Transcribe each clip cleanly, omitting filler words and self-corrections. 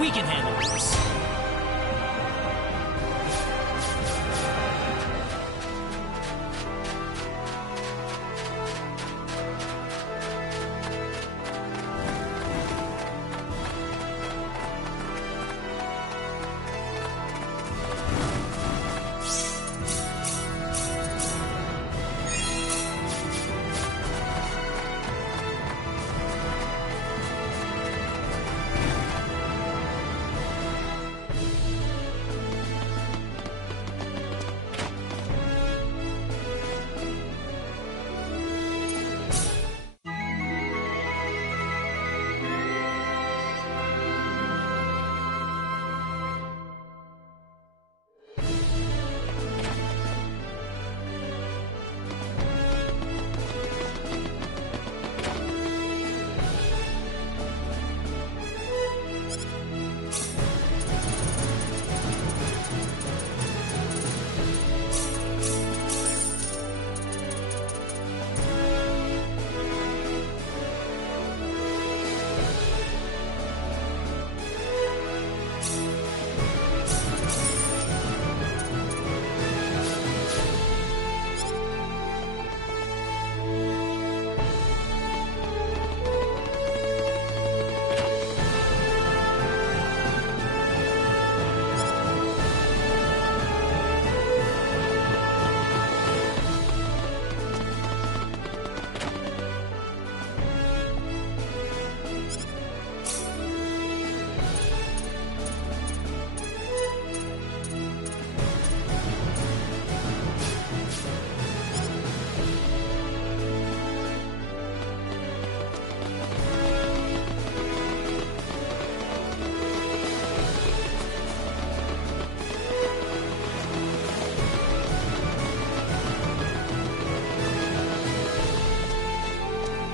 We can handle this.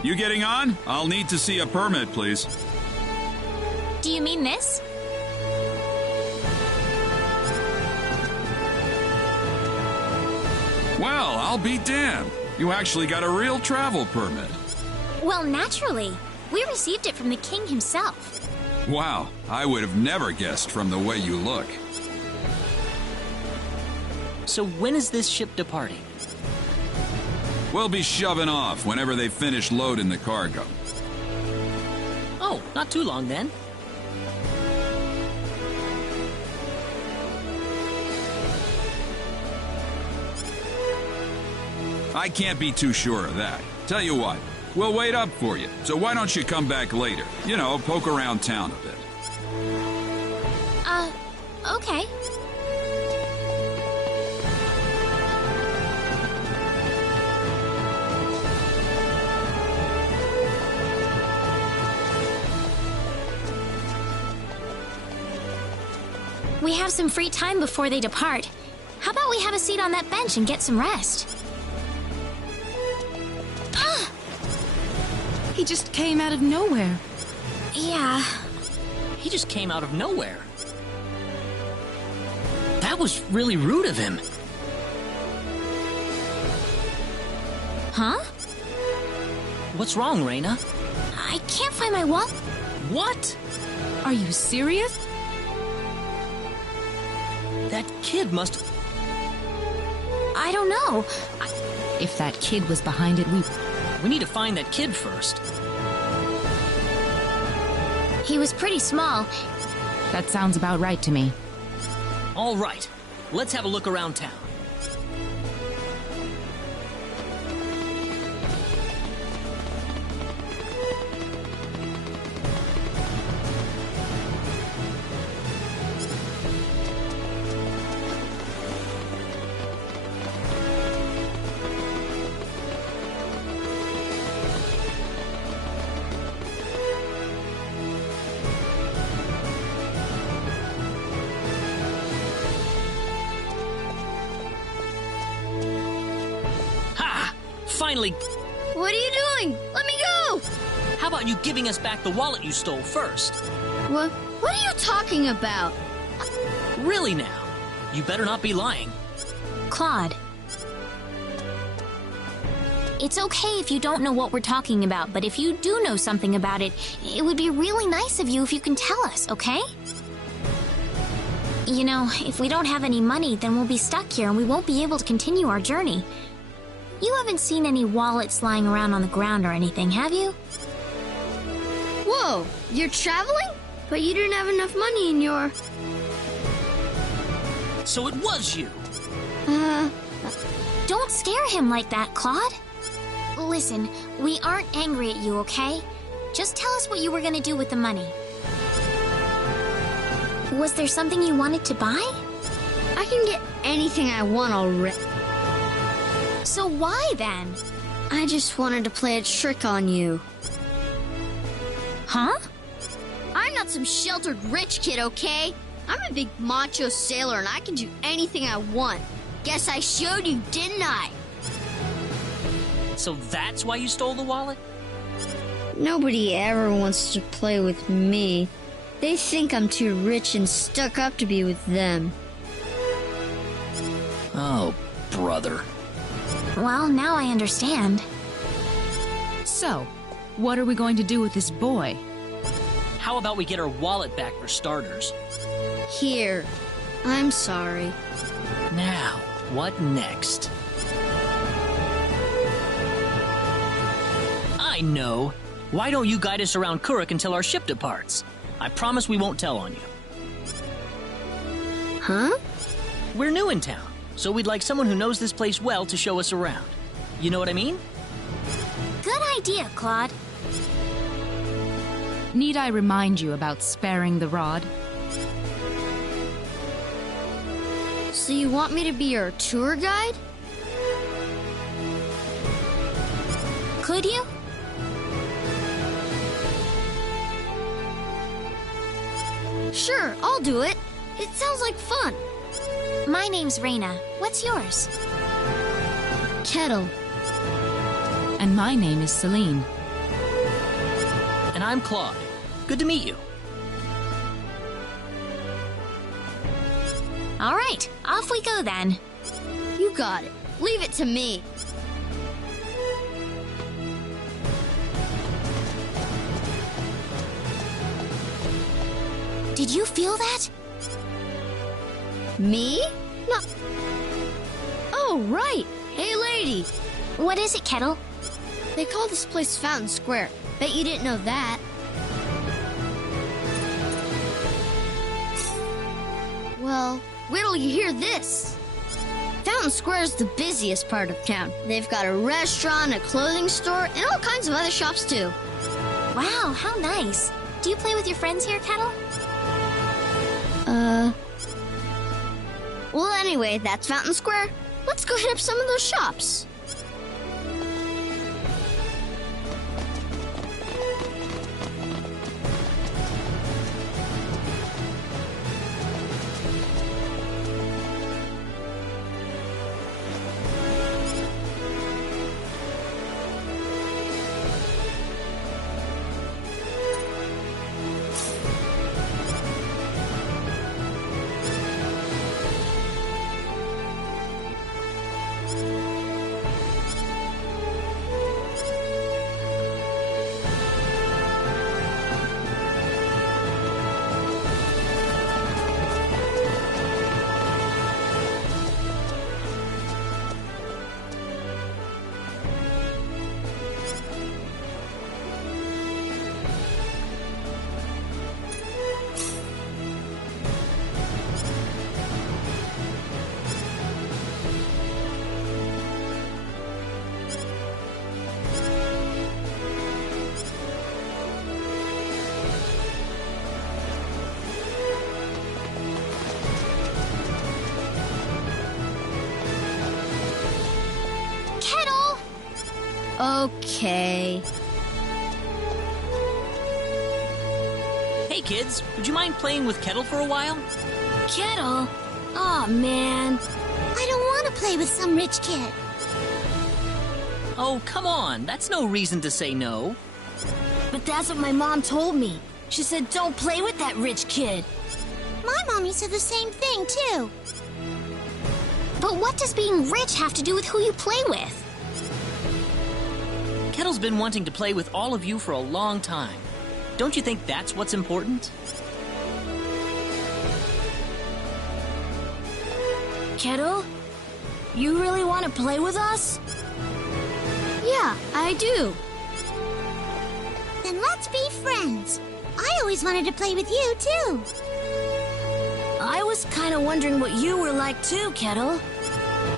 You getting on? I'll need to see a permit, please. Do you mean this? Well, I'll be damned. You actually got a real travel permit. Well, naturally. We received it from the king himself. Wow, I would have never guessed from the way you look. So when is this ship departing? We'll be shoving off whenever they finish loading the cargo. Oh, not too long then. I can't be too sure of that. Tell you what, we'll wait up for you. So why don't you come back later? You know, poke around town a bit. Okay. We have some free time before they depart. How about we have a seat on that bench and get some rest? He just came out of nowhere. Yeah. He just came out of nowhere. That was really rude of him. Huh? What's wrong, Reina? I can't find my wallet. What? Are you serious? That kid must... I don't know. If that kid was behind it, We need to find that kid first. He was pretty small. That sounds about right to me. All right, let's have a look around town. Finally, What are you doing? Let me go! how about you giving us back the wallet you stole first? What are you talking about? Really now? You better not be lying. Claude. it's okay if you don't know what we're talking about, but if you do know something about it, it would be really nice of you if you can tell us, okay? You know, if we don't have any money, then we'll be stuck here and we won't be able to continue our journey. You haven't seen any wallets lying around on the ground or anything, have you? Whoa, you're traveling? But you didn't have enough money in your... So it was you. Don't scare him like that, Claude. Listen, we aren't angry at you, okay? Just tell us what you were gonna do with the money. Was there something you wanted to buy? I can get anything I want already. So why then? I just wanted to play a trick on you. Huh? I'm not some sheltered rich kid, okay? I'm a big macho sailor and I can do anything I want. Guess I showed you, didn't I? So that's why you stole the wallet? Nobody ever wants to play with me. They think I'm too rich and stuck up to be with them. Oh, brother. Well, now I understand. So, what are we going to do with this boy? How about we get our wallet back for starters? Here. I'm sorry. Now, what next? I know. Why don't you guide us around Kuruk until our ship departs? I promise we won't tell on you. Huh? We're new in town, so we'd like someone who knows this place well to show us around. You know what I mean? Good idea, Claude. Need I remind you about sparing the rod? So you want me to be your tour guide? Could you? Sure, I'll do it. It sounds like fun. My name's Reina. What's yours? Kettle. And my name is Celine. And I'm Claude. Good to meet you. All right, off we go then. You got it. Leave it to me. Did you feel that? Me? No. Oh, right. Hey, lady. What is it, Kettle? They call this place Fountain Square. Bet you didn't know that. Well, wait till you hear this. Fountain Square is the busiest part of town. They've got a restaurant, a clothing store, and all kinds of other shops, too. Wow, how nice. Do you play with your friends here, Kettle? Well, anyway, that's Fountain Square. Let's go hit up some of those shops. Okay. Hey kids, would you mind playing with Kettle for a while? Kettle? Aw, man. I don't want to play with some rich kid. Oh, come on. That's no reason to say no. But that's what my mom told me. She said don't play with that rich kid. My mommy said the same thing, too. But what does being rich have to do with who you play with? Kettle's been wanting to play with all of you for a long time. Don't you think that's what's important? Kettle, you really want to play with us? Yeah, I do. Then let's be friends. I always wanted to play with you, too. I was kind of wondering what you were like too, Kettle.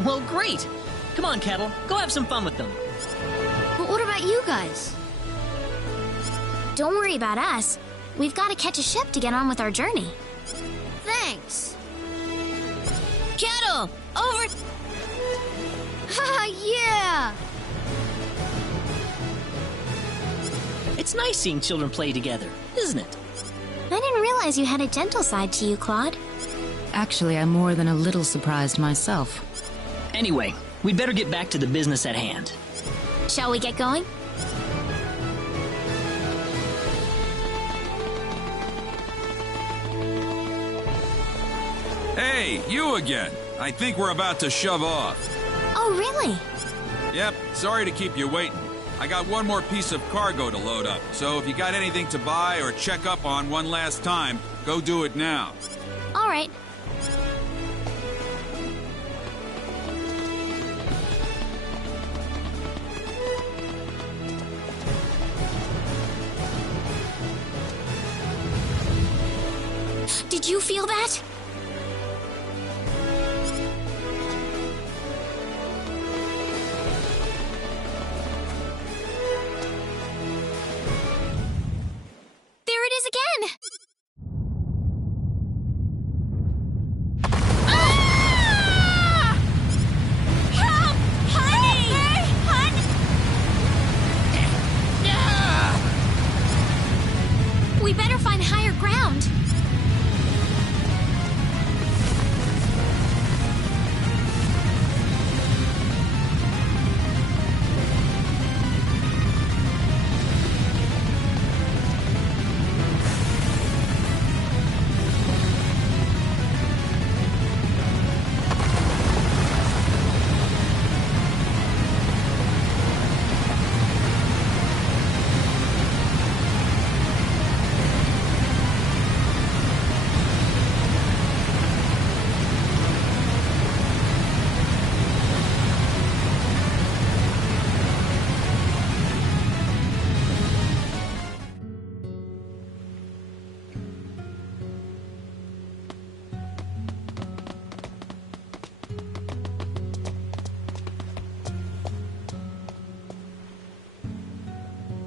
Well, great. Come on, Kettle. Go have some fun with them. But what about you guys? Don't worry about us. We've got to catch a ship to get on with our journey. Thanks. Kettle, over... Haha, yeah! It's nice seeing children play together, isn't it? I didn't realize you had a gentle side to you, Claude. Actually, I'm more than a little surprised myself. Anyway, we'd better get back to the business at hand. Shall we get going? Hey, you again. I think we're about to shove off. Oh, really? Yep, sorry to keep you waiting. I got one more piece of cargo to load up, so if you got anything to buy or check up on one last time, go do it now. All right. Did you feel that? There it is again! Ah! Help! Honey! Honey! We better find higher ground.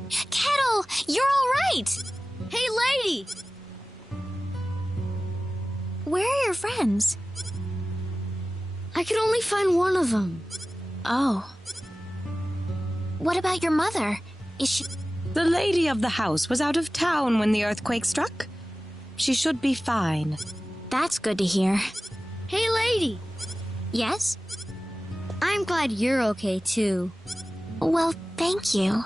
Kettle, you're all right. Hey, lady! Where are your friends? I could only find one of them. Oh. What about your mother? Is she... The lady of the house was out of town when the earthquake struck. She should be fine. That's good to hear. Hey, lady! Yes? I'm glad you're okay, too. Well, thank you.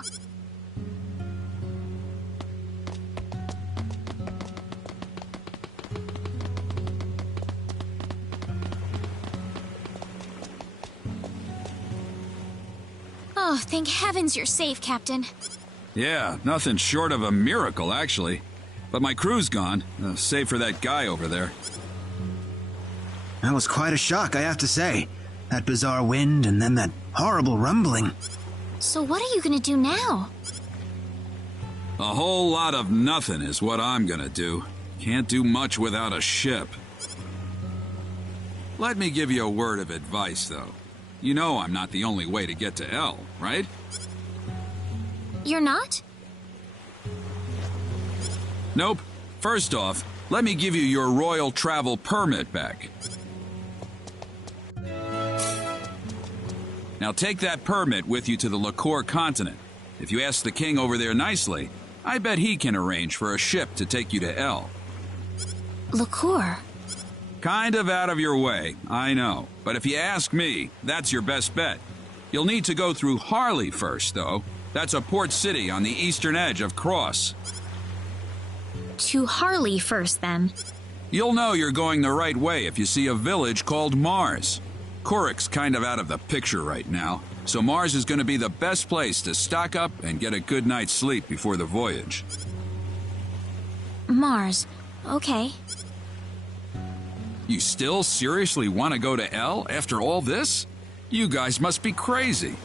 Oh, thank heavens you're safe, Captain. Yeah, nothing short of a miracle, actually. But my crew's gone, save for that guy over there. That was quite a shock, I have to say. That bizarre wind and then that horrible rumbling. So what are you gonna do now? A whole lot of nothing is what I'm gonna do. Can't do much without a ship. Let me give you a word of advice, though. You know I'm not the only way to get to El, right? You're not? Nope. First off, let me give you your royal travel permit back. Now take that permit with you to the Liqueur continent. If you ask the king over there nicely, I bet he can arrange for a ship to take you to El. Liqueur? Kind of out of your way, I know. But if you ask me, that's your best bet. You'll need to go through Harley first, though. That's a port city on the eastern edge of Cross. To Harley first, then. You'll know you're going the right way if you see a village called Mars. Coric's kind of out of the picture right now. So Mars is going to be the best place to stock up and get a good night's sleep before the voyage. Mars. Okay. You still seriously want to go to L after all this? You guys must be crazy.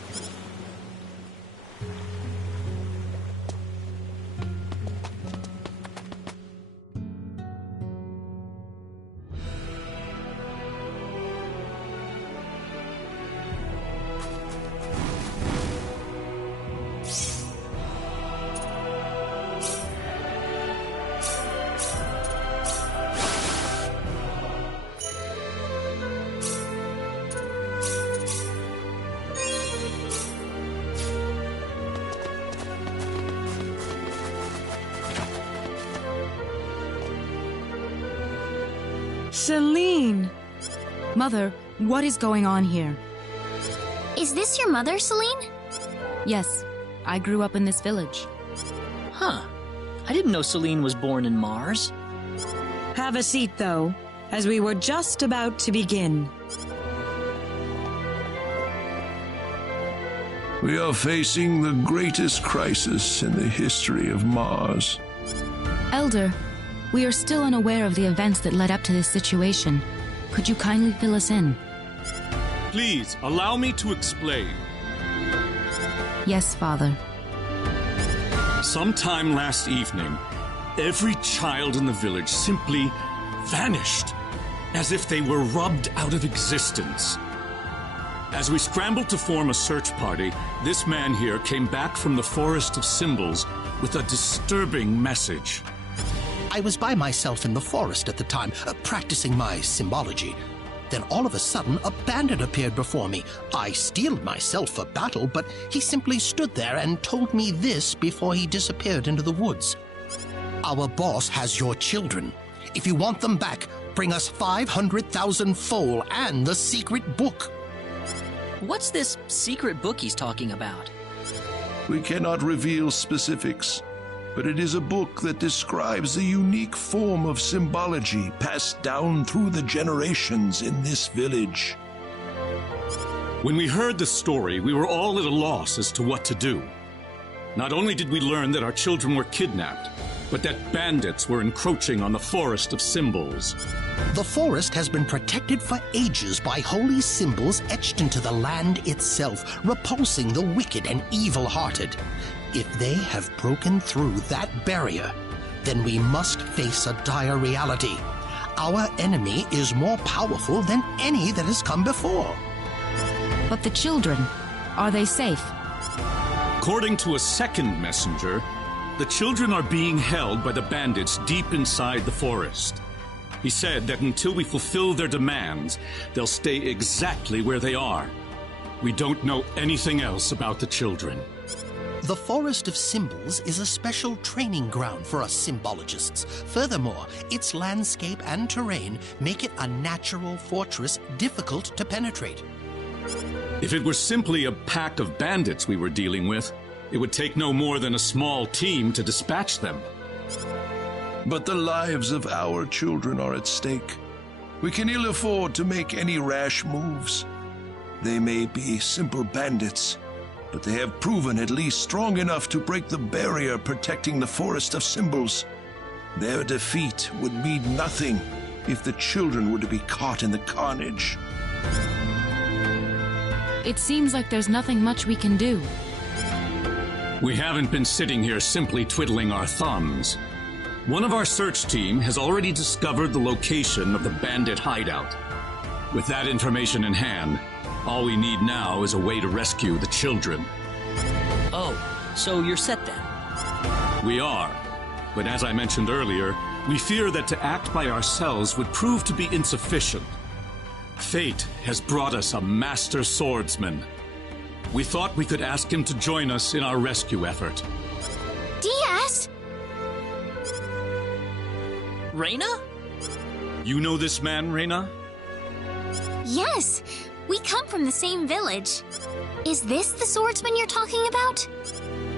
Celine! Mother, what is going on here? Is this your mother, Celine? Yes, I grew up in this village. Huh. I didn't know Celine was born in Mars. Have a seat, though, as we were just about to begin. We are facing the greatest crisis in the history of Mars. Elder, we are still unaware of the events that led up to this situation. Could you kindly fill us in? Please, allow me to explain. Yes, Father. Sometime last evening, every child in the village simply vanished, as if they were rubbed out of existence. As we scrambled to form a search party, this man here came back from the Forest of Symbols with a disturbing message. I was by myself in the forest at the time, practicing my symbology. Then all of a sudden, a bandit appeared before me. I steeled myself for battle, but he simply stood there and told me this before he disappeared into the woods. Our boss has your children. If you want them back, bring us 500,000 foal and the secret book. What's this secret book he's talking about? We cannot reveal specifics, but it is a book that describes a unique form of symbology passed down through the generations in this village. When we heard the story, we were all at a loss as to what to do. Not only did we learn that our children were kidnapped, but that bandits were encroaching on the Forest of Symbols. The forest has been protected for ages by holy symbols etched into the land itself, repulsing the wicked and evil-hearted. If they have broken through that barrier, then we must face a dire reality. Our enemy is more powerful than any that has come before. But the children, are they safe? According to a second messenger, the children are being held by the bandits deep inside the forest. He said that until we fulfill their demands, they'll stay exactly where they are. We don't know anything else about the children. The Forest of Symbols is a special training ground for us symbologists. Furthermore, its landscape and terrain make it a natural fortress difficult to penetrate. If it were simply a pack of bandits we were dealing with, it would take no more than a small team to dispatch them. But the lives of our children are at stake. We can ill afford to make any rash moves. They may be simple bandits, but they have proven at least strong enough to break the barrier protecting the Forest of Symbols. Their defeat would mean nothing if the children were to be caught in the carnage. It seems like there's nothing much we can do. We haven't been sitting here simply twiddling our thumbs. One of our search team has already discovered the location of the bandit hideout. With that information in hand, all we need now is a way to rescue the children. Oh, so you're set then? We are. But as I mentioned earlier, we fear that to act by ourselves would prove to be insufficient. Fate has brought us a master swordsman. We thought we could ask him to join us in our rescue effort. Diaz! Reyna? You know this man, Reyna? Yes, we come from the same village. Is this the swordsman you're talking about?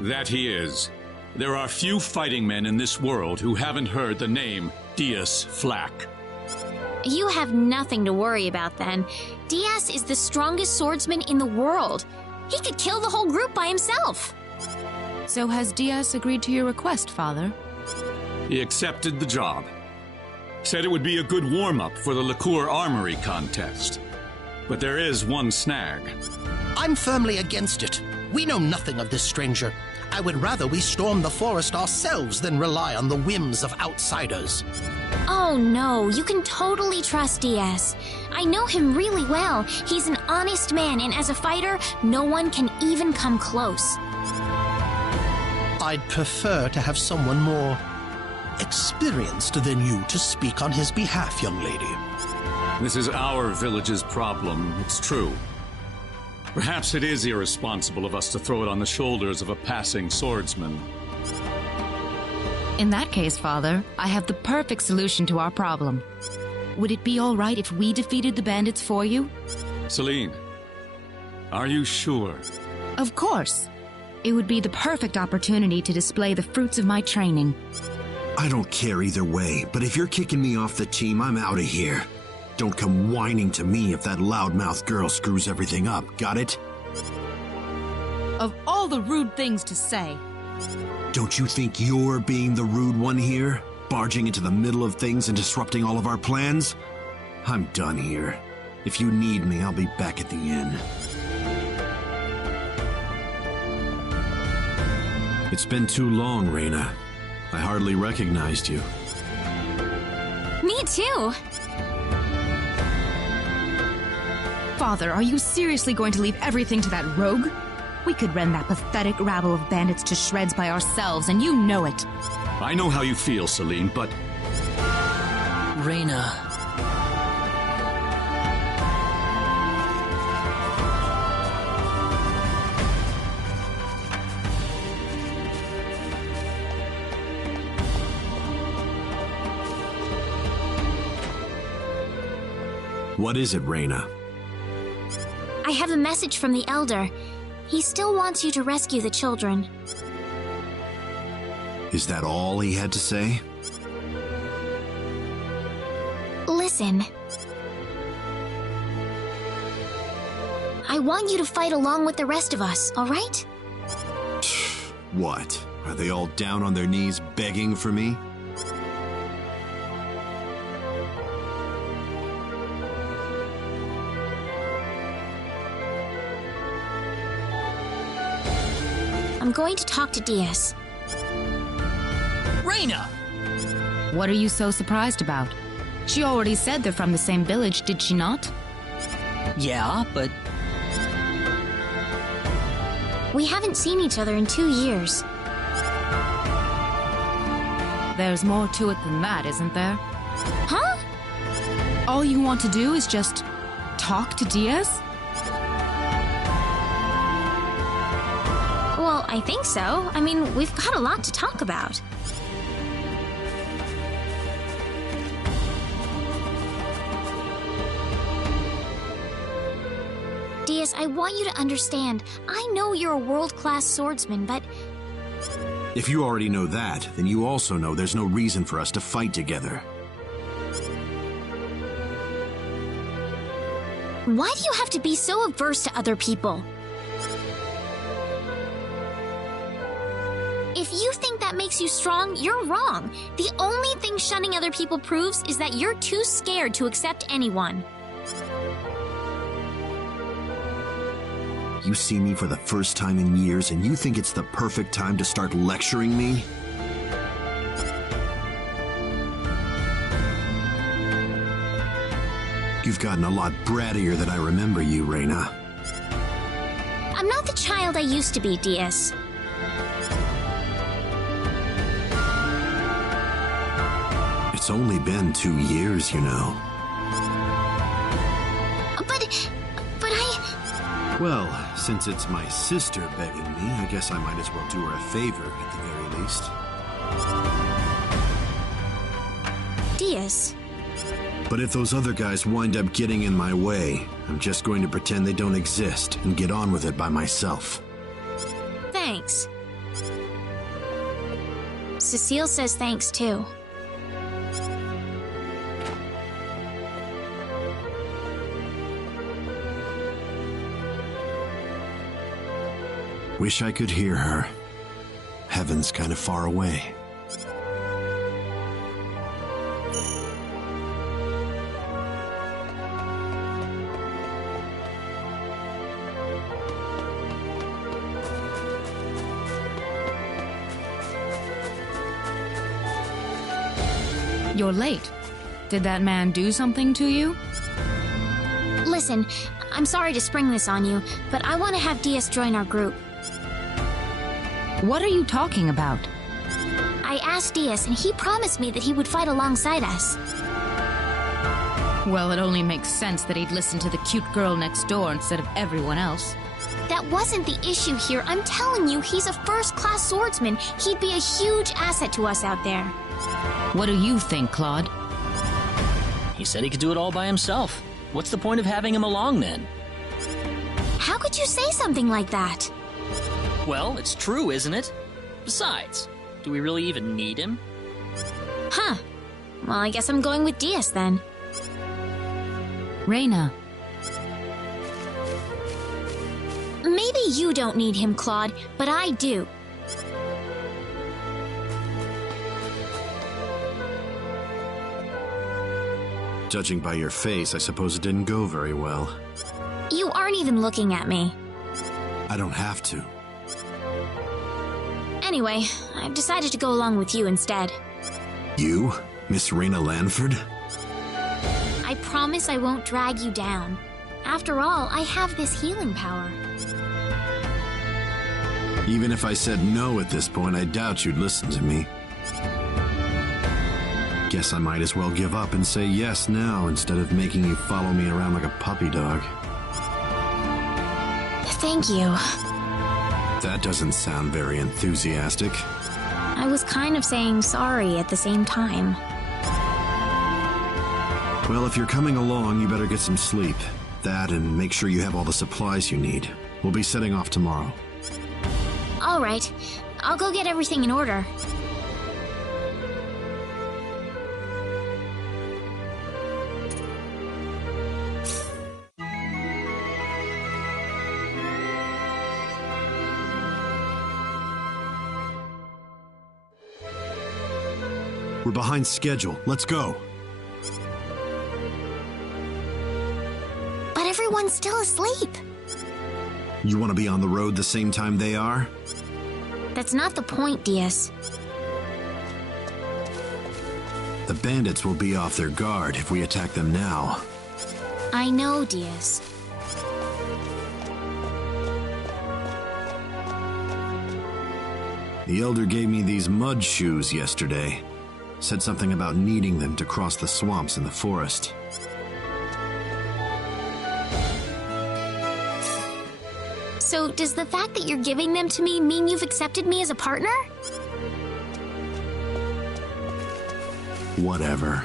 That he is. There are few fighting men in this world who haven't heard the name Diaz Flack. You have nothing to worry about then. Diaz is the strongest swordsman in the world. He could kill the whole group by himself. So has Diaz agreed to your request, Father? He accepted the job. Said it would be a good warm-up for the Liqueur Armory contest. But there is one snag. I'm firmly against it. We know nothing of this stranger. I would rather we storm the forest ourselves than rely on the whims of outsiders. Oh no, you can totally trust Diaz. I know him really well. He's an honest man, and as a fighter, no one can even come close. I'd prefer to have someone more experienced than you to speak on his behalf, young lady. This is our village's problem, it's true. Perhaps it is irresponsible of us to throw it on the shoulders of a passing swordsman. In that case, Father, I have the perfect solution to our problem. Would it be all right if we defeated the bandits for you? Celine, are you sure? Of course. It would be the perfect opportunity to display the fruits of my training. I don't care either way, but if you're kicking me off the team, I'm out of here. Don't come whining to me if that loudmouth girl screws everything up, got it? Of all the rude things to say. Don't you think you're being the rude one here? Barging into the middle of things and disrupting all of our plans? I'm done here. If you need me, I'll be back at the inn. It's been too long, Reyna. I hardly recognized you. Me too. Father, are you seriously going to leave everything to that rogue? We could rend that pathetic rabble of bandits to shreds by ourselves, and you know it. I know how you feel, Celine, but... Reyna. What is it, Reyna? I have a message from the Elder. He still wants you to rescue the children. Is that all he had to say? Listen. I want you to fight along with the rest of us, all right? What? Are they all down on their knees begging for me? I'm going to talk to Diaz. Reyna! What are you so surprised about? She already said they're from the same village, did she not? Yeah, but... We haven't seen each other in 2 years. There's more to it than that, isn't there? Huh? All you want to do is just talk to Diaz? Well, I think so. I mean, we've got a lot to talk about. Diaz, I want you to understand. I know you're a world-class swordsman, but... If you already know that, then you also know there's no reason for us to fight together. Why do you have to be so averse to other people? If you think that makes you strong, you're wrong. The only thing shunning other people proves is that you're too scared to accept anyone. You see me for the first time in years, and you think it's the perfect time to start lecturing me? You've gotten a lot brattier than I remember you, Reyna. I'm not the child I used to be, Diaz. It's only been 2 years, you know. But I... Well, since it's my sister begging me, I guess I might as well do her a favor, at the very least. Diaz. But if those other guys wind up getting in my way, I'm just going to pretend they don't exist and get on with it by myself. Thanks. Cecile says thanks, too. Wish I could hear her. Heaven's kind of far away. You're late. Did that man do something to you? Listen, I'm sorry to spring this on you, but I want to have Diaz join our group. What are you talking about? I asked Diaz, and he promised me that he would fight alongside us. Well, it only makes sense that he'd listen to the cute girl next door instead of everyone else. That wasn't the issue here. I'm telling you, he's a first-class swordsman. He'd be a huge asset to us out there. What do you think, Claude? He said he could do it all by himself. What's the point of having him along, then? How could you say something like that? Well, it's true, isn't it? Besides, do we really even need him? Huh. Well, I guess I'm going with Diaz, then. Reyna. Maybe you don't need him, Claude, but I do. Judging by your face, I suppose it didn't go very well. You aren't even looking at me. I don't have to. Anyway, I've decided to go along with you instead. You? Miss Reyna Lanford? I promise I won't drag you down. After all, I have this healing power. Even if I said no at this point, I doubt you'd listen to me. Guess I might as well give up and say yes now instead of making you follow me around like a puppy dog. Thank you. That doesn't sound very enthusiastic. I was kind of saying sorry at the same time. Well, if you're coming along, you better get some sleep. That and make sure you have all the supplies you need. We'll be setting off tomorrow. All right. I'll go get everything in order. We're behind schedule. Let's go. But everyone's still asleep. You want to be on the road the same time they are? That's not the point, Diaz. The bandits will be off their guard if we attack them now. I know, Diaz. The Elder gave me these mud shoes yesterday. Said something about needing them to cross the swamps in the forest. So, does the fact that you're giving them to me mean you've accepted me as a partner? Whatever.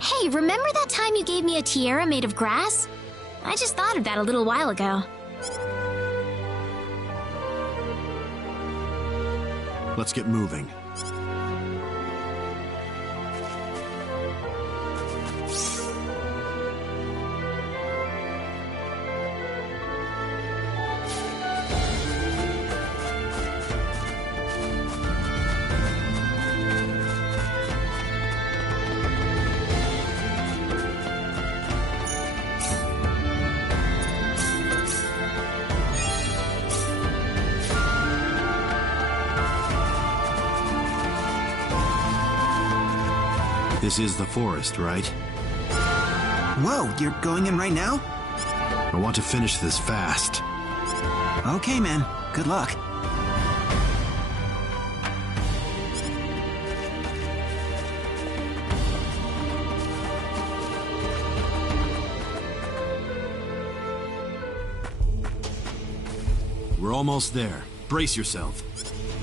Hey, remember that time you gave me a tiara made of grass? I just thought of that a little while ago. Let's get moving. This is the forest, right? Whoa, you're going in right now? I want to finish this fast. Okay, man. Good luck. We're almost there. Brace yourself.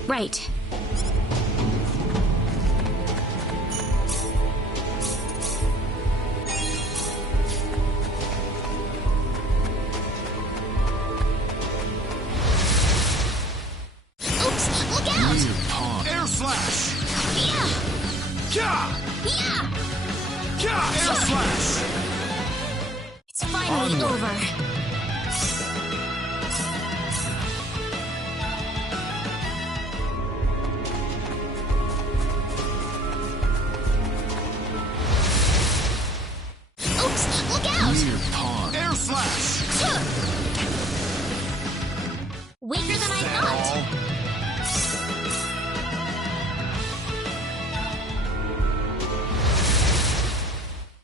Right. Air slash! finally over. Oops, look out! Weird pawn. Air slash! Weaker than I thought.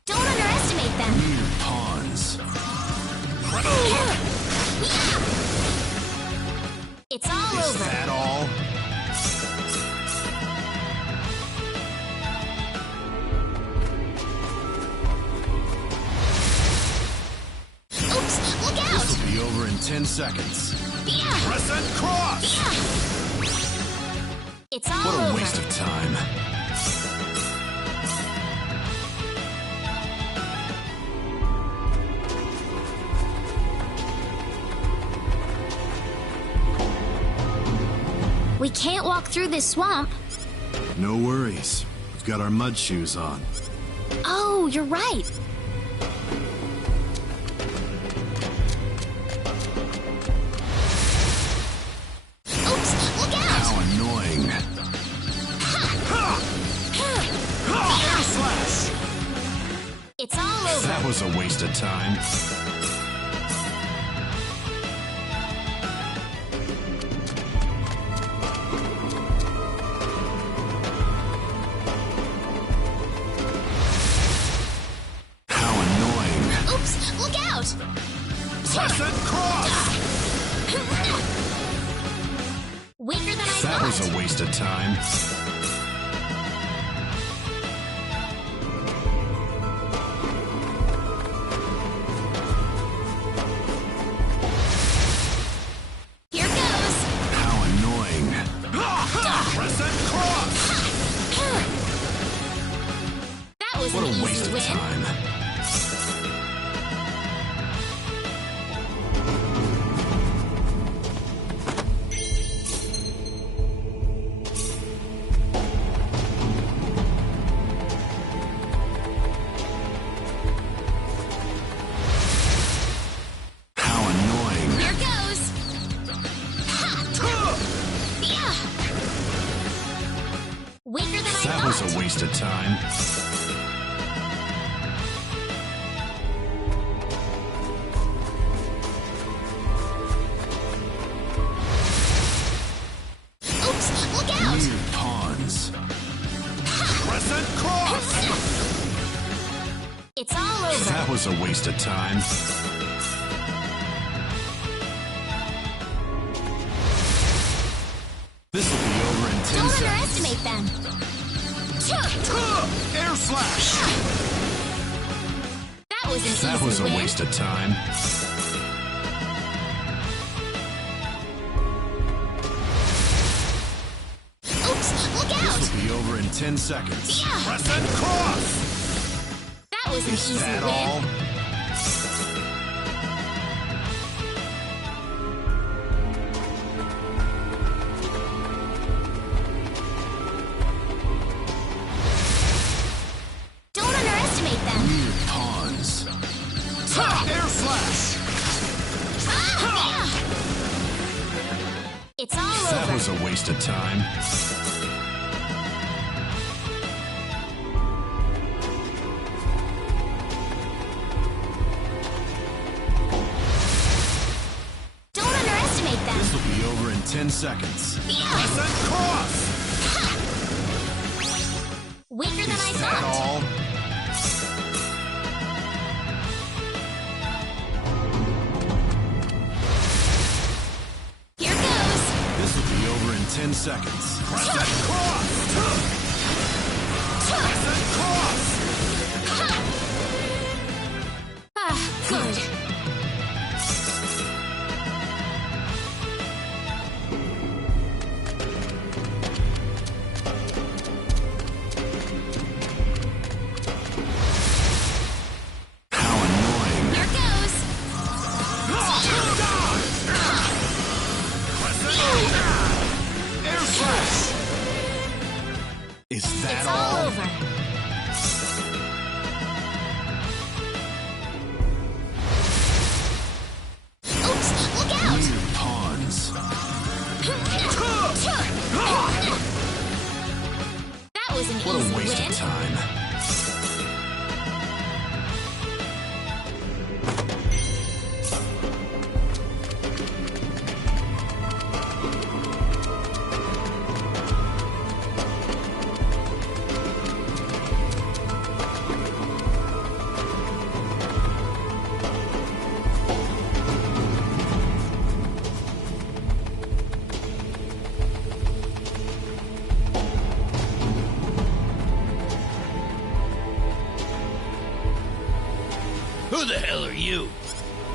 Don't underestimate them. Weird pawns. It's all over. That all? Oops, look out! This will be over in 10 seconds. Press and cross! It's all What a over. waste of time. We can't walk through this swamp. No worries. We've got our mud shoes on. Oh, you're right. Oops, look out! How annoying. Air slash! It's all over. That was a waste of time. How annoying. Oops, look out! Press and cross! Weaker than I That thought. was a waste of time. Here goes. How annoying. Press and cross! That was What an a waste easy of win. time. How annoying. Here goes. Yeah. Weaker than I That thought. was a waste of time. Oops, look out! Weird pawns. Press and cross! It's all over. That was a waste of time. This will be over in 10 Don't seconds. underestimate them. Air slash! That was an easy That was a win. waste of time. Oops, look out! This will be over in 10 seconds. Yeah. Press and cross! That was an Is easy that win. all? Don't underestimate them. Weird pawns. Air slash! Yeah. It's all That over. was a waste of time. Don't underestimate them. This will be over in 10 seconds. Press and cross! Weaker than I That thought. all? Here goes. This will be over in 10 seconds. Press and cross! Press and cross! Ah, good. How annoying. Here goes. Air slash! Is that It's all? all over. Who the hell are you?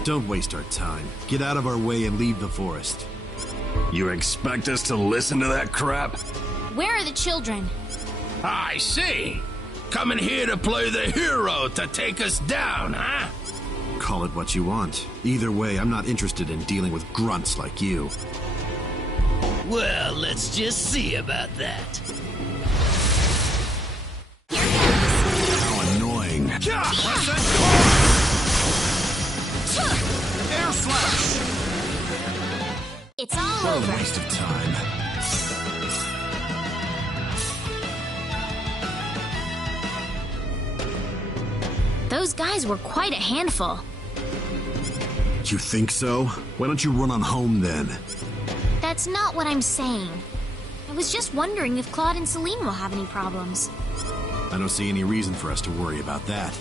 Don't waste our time. Get out of our way and leave the forest. You expect us to listen to that crap? Where are the children? I see. Coming here to play the hero to take us down, huh? Call it what you want. Either way, I'm not interested in dealing with grunts like you. Well, let's just see about that. How annoying. Air slash! It's all What over. a waste of time. Those guys were quite a handful. You think so? Why don't you run on home then? That's not what I'm saying. I was just wondering if Claude and Celine will have any problems. I don't see any reason for us to worry about that.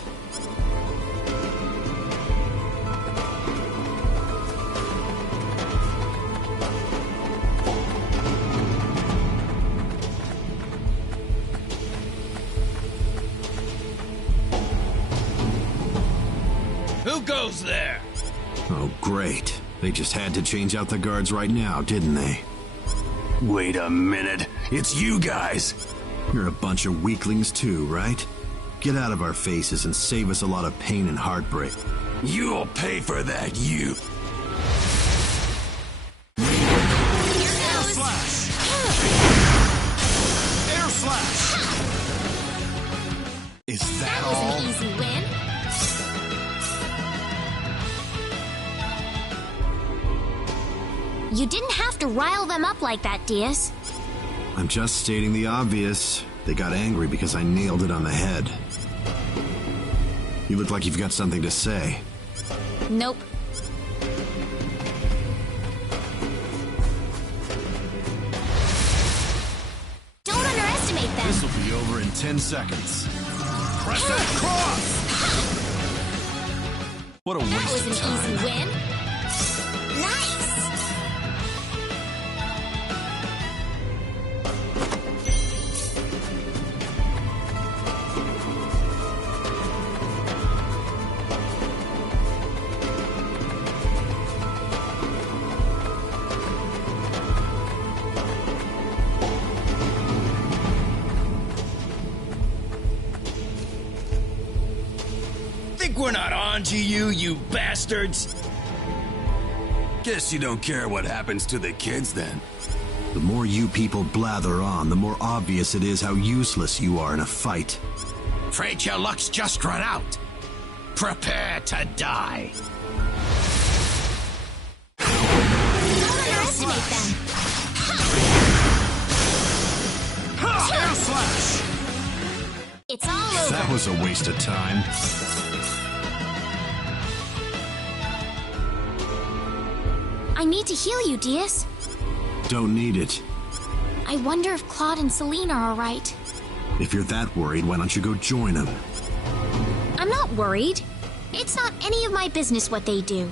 Who goes there? Oh, great. They just had to change out the guards right now, didn't they? Wait a minute. It's you guys. You're a bunch of weaklings too, right? Get out of our faces and save us a lot of pain and heartbreak. You'll pay for that, you. Air slash! Air slash! Is that That was all? an easy win. You didn't have to rile them up like that, Diaz. I'm just stating the obvious. They got angry because I nailed it on the head. You look like you've got something to say. Nope. Don't underestimate them. This will be over in 10 seconds. Press that cross! What a That waste was of an time. easy win. Nice! Think we're not on to you, you bastards? Guess you don't care what happens to the kids then. The more you people blather on, the more obvious it is how useless you are in a fight. Afraid your luck's just run out. Prepare to die. Don't underestimate them. Air slash! It's all over. That was a waste of time. I need to heal you, Diaz. Don't need it. I wonder if Claude and Celine are alright. If you're that worried, why don't you go join them? I'm not worried. It's not any of my business what they do.